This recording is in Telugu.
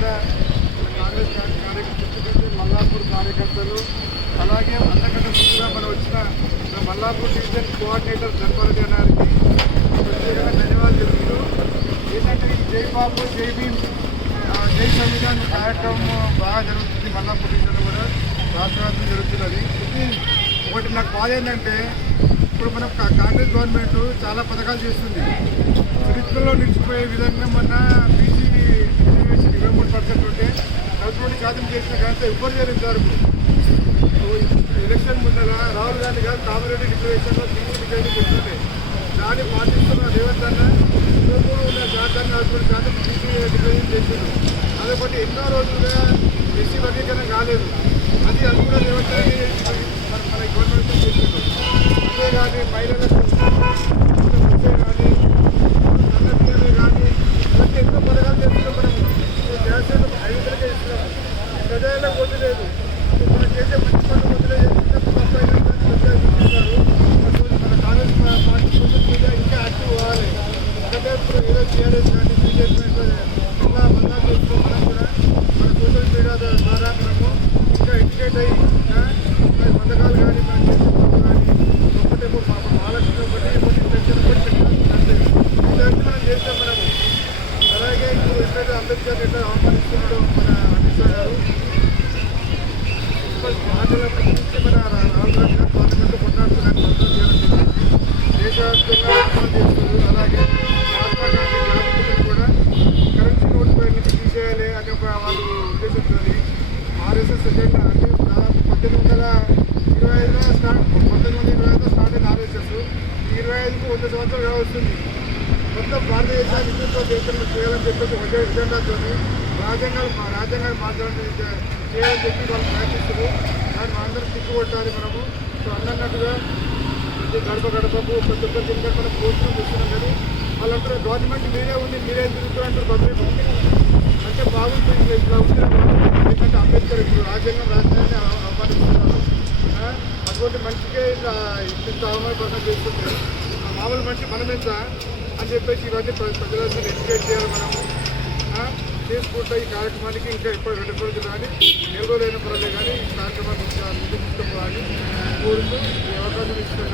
కూడా కాంగ్రెస్ కార్యకర్తలు మల్లాపూర్ కార్యకర్తలు అలాగే అంతకంటే ముందుగా మనం వచ్చిన మల్లాపూర్ డివిజన్ కోఆర్డినేటర్ ధర్మరెడ్డి గారికి ప్రత్యేకంగా ధన్యవాదాలు తెలుపుతూ ఏంటంటే ఈ జై బాబు జై భీమ్ జై సంవిధాన్ కార్యక్రమం బాగా జరుగుతుంది మల్లాపూర్ డివిజన్లో కూడా. రాష్ట్రవ్యాప్తంగా జరుగుతున్నది. ఒకటి నాకు బాధ ఏంటంటే ఇప్పుడు మన కాంగ్రెస్ గవర్నమెంట్ చాలా పథకాలు చేస్తుంది. చరిత్రలో నిలిచిపోయే విధంగా మన నలభై రెండు చేసిన కాస్త ఎవ్వరు చేయలేదు ఇంతవరకు ఎలక్షన్ ముందర రాహుల్ గాంధీ గారు కామిరెడ్డి డిక్లరేషన్లో సింగిల్ రిజర్వేషన్ పెట్టుకుంటే దాన్ని పాటిస్తున్న రేవంత్ అన్న ఇరవై ఉన్న శాతాన్ని నలభై రెండు శాతం బీసీ రిజర్వేషన్ చేసిండు అదొకటి. ఎన్నో రోజులుగా ఎస్సీ వర్గీకరణ కాలేదు. అది అది కూడా రేవంత్ మన గవర్నమెంట్ చేసిండు అంతేగాని మహిళలకు అంతే కానీ అన్నదానాలు కానీ ఇలాంటి ఎన్నో పథకాలు చేస్తున్నాం మనం గ్యాస్ ఐదు వందలకే ఇస్తున్నాం ప్రజలకు వద్దు లేదు మనం చేసే మంచి పనులు వదిలే మన కాంగ్రెస్ పా- పార్టీ సోషల్ మీడియా ఇంకా యాక్టివ్ అవ్వాలి ఎందుకంటే ఇప్పుడు ఏదో టీఆర్ఎస్ కానీ బీజేపీ ఇలా చేస్తూ మనం కూడా మన సోషల్ మీడియా ద్వారా మనము ఇంకా ఎడ్యుకేట్ అయ్యి మన పథకాలు కానీ మనం చేసే పనులు కానీ మహాలక్ష్మి ఒకటి ఒకటి పెన్షన్ ఒకటి ఇలాంటి మనం చేస్తాం మనము అలాగే ఇప్పుడు ఎట్లయితే అంబేద్కర్ ఎట్లా ఆహ్వానిస్తున్నాడో మన అమిత్ షా గారు ఆంధ్ర మన రాహుల్ గాంధీ గారు పార్లమెంట్లో దేశవ్యాప్తంగా చేస్తున్నారు అలాగే వస్తుంది. మొత్తం భారతదేశాన్ని హిందుత్వ దేశంలో చేయాలని చెప్పేసి ఒక ఎజెండాతో రాజ్యాంగాలు మా రాజ్యాంగాలు మార్చాలని చేయాలని చెప్పి వాళ్ళు ప్రయత్నిస్తారు దాన్ని అందరం తిప్పుకొట్టాలి మనము. సో అన్నట్టుగా ప్రతి గడప గడపకు ప్రతి ఒక్కరి కింద మనం కోరుతున్నాం చూస్తున్నాం కానీ వాళ్ళంటారు గవర్నమెంట్ మీరే ఉంది మీరే తిరుగుతారంటారు పబ్లిక్ అంటే బాగుంటుంది ఇట్లా ఇట్లా ఉంటే ఎందుకంటే అంబేద్కర్ ఇప్పుడు రాజ్యాంగం రాజ్యాన్ని ఆహ్వానిస్తున్నారు. అటువంటి మనిషికే ఇట్లా ఇంత అవమానపరంగా చేస్తుంది మనిషి మనమెంత అని చెప్పేసి ఇవన్నీ ప్రజలందరూ ఎడ్యుకేట్ చేయాలి మనము. ఆ, ఈ కార్యక్రమానికి ఇంకా ఎప్పుడు రెండు రోజులు కానీ నెల రోజులైన పర్వాలేదు కానీ ఈ కార్యక్రమాన్ని ఇంకా ముందుకు తీసుకుపోవాలని కోరుతూ ఈ అవకాశం ఇచ్చిన